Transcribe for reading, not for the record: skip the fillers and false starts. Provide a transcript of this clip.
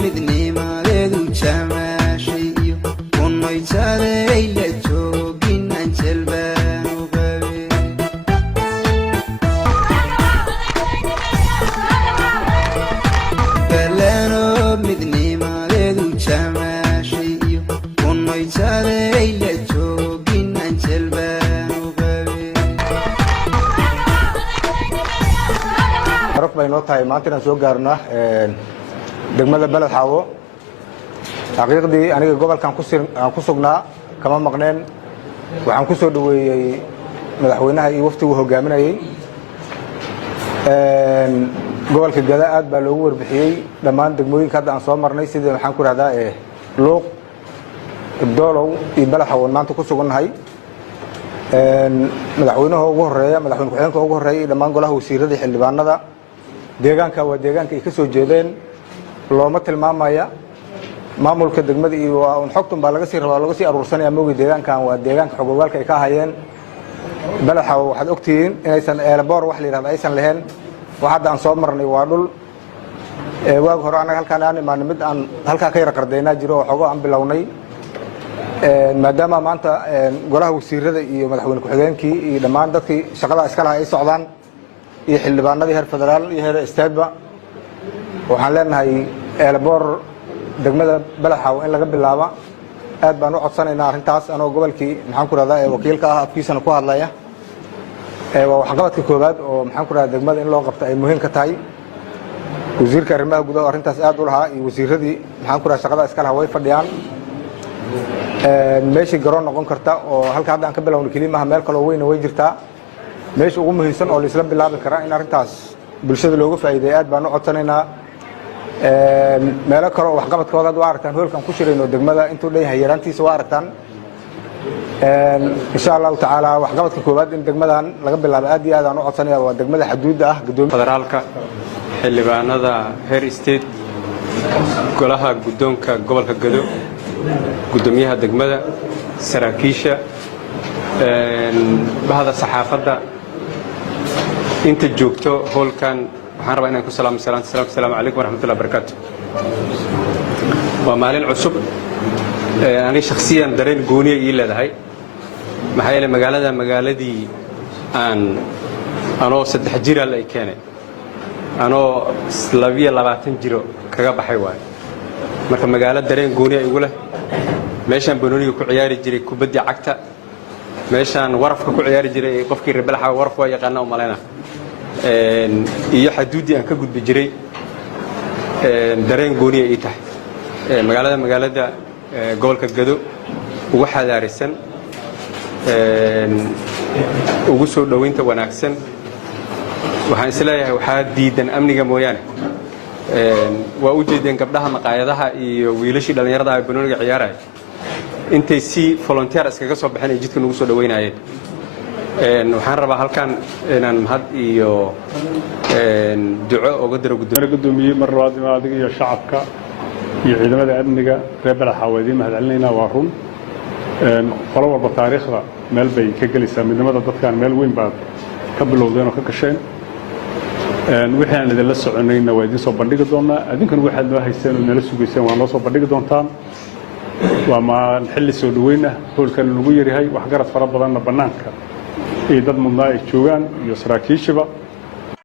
midni maaleedu jamaashay kunay taday la joogin anjelbaan ugabe balano midni maaleedu jamaashay kunay taday la joogin anjelbaan ugabe araf bayno tahay maanta inaan soo gaarno degmada Balad Xaawo xaqiiqdii aniga gobolkan ku sugnaa kama maqneen waxaan ku soo dhaweeyay madaxweynaha iyo waftigu hogaaminayay gobolka Gada aad baa loogu warbixiyay dhammaan degmooyinka hadda aan soo marnay sida waxaan ku raahdaa Luuq Doolow iyo Balad Xaawo maanta ku sugnahay madaxweynaha ugu horeeya madaxweyne ku-xigeenka ugu horeeya dhammaan golaha wasiirada xildhibaanada deegaanka waa deegaanka ay ka soo jeedeen looma tilmaamaya maamulka degmada iyo xogtan baa laga sii rabaa laga sii aruursanaya moogi deegaankan waa deegaanka xogogaalka ay ka hayeen Balad Xaawo waxaad ogtihiin inaysan eelboor wax la yiraahdo aysan lahayn waxa hadda aan soo marnay waa dhul waag hore anaga halkaan aan imaan mid aan halka ka yar qardeynaa jiro oo xogo aan bilownay maadaama maanta golaha wasiirada iyo madaxweyne ku-xigeenkii iyo dhammaan dadkii shaqada iska lahaa ay socdaan iyo xildhibaanadii heer federaal iyo heer istaadba waxaan leenahay eelboor degmada Balad Xaawo in laga bilaabo aad baan u codsanaynaa arintaas anoo gobolkii maxaan ku raahdaa wakiilka ah afkiisana ku hadlaya waa waxqabadka koobaad oo maxaan ku raahdaa degmada in loo qabto ay muhiim ka tahay wasiirka arrimaha gudaha arintaas aad u lahaa iyo wasiiradii maxaan ku raahdaa shaqada iska lahaa way fadhiyaan meeshii garoon noqon karta oo halka hadda aan ka bilowno kalimaha meel kale oo weyn way jirtaa meesha ugu muhiimsan oo la isla bilaabi kara in arintaas bulshada looga faa'iideeyo aad baan u codsanaynaa meelo kale oo waxqabadkooda waa aragtaan hoolkan ku shirayno degmada intuu dhan yaraantiisa waa aragtaan insha Allah taala waxqabadka koobaad in degmadan laga bilaabo aad iyo aad aan u codsanayaa waa degmada xuduudda ah gudoomiyaha federaalka xildhibaanada heer state golaha gudoonka gobolka Gado gudoomiyaha degmada saraakiisha bahda saxaafadda inta joogto hoolkan waxaan rabaa inaan ku salaamo assalaamu calaykum waraxmatullahi wabarakaatuh waa maalin cusub aniga shakhsiyan dareen gooniya ii leedahay maxaa yeelay magaaladii anoo 3 jir la keenay anoo 22 jiro kaga baxay waay marka magaalada dareen gooniya igu leh meeshaan banooniga ku ciyaari jiray kubadda cagta meeshaan warafka ku ciyaari jiray qofkii reer Balad Xaawo waraf waa yaqaan oo maleena iyo xuduudii aan ka gudbi jiray dareen gooniya ii tahay magaalada gobolka Gado ugu xadaarisan ugu soo dhaweynta wanaagsan waxaan isleeyahay waxa diidan amniga mooyaan waa u jeedeen gabdhaha maqaayadaha iyo wiilashii dhalinyarada ay banooniga ciyaarayeen intay si volunteer iskaga soo baxeen jidka ugu soo dhaweynayeen waxaan rabaa halkan inaan mahad iyo duco uga diro gudoomiye mar labaad in adiga iyo shacabka iyo ciidamada amniga reer Balad Xaawo mahad celinayna waa run qolo walba taariikhda meel bay ka galaysaa midnimada dadkan meel weyn baad ka bilowdeen oo ka gasheen wixii aan idin la soconayna waa idin soo bandhigi doonaa adinkan waxaad noo hayseen oo nala sugayseen waa noo soo bandhigi doontaan waa ma xilli soo dhaweyn ah hoolkan lagu yarihay wax garad fara badanna banaanka ee dad mudnaa ay joogaan iyo saraakiishiba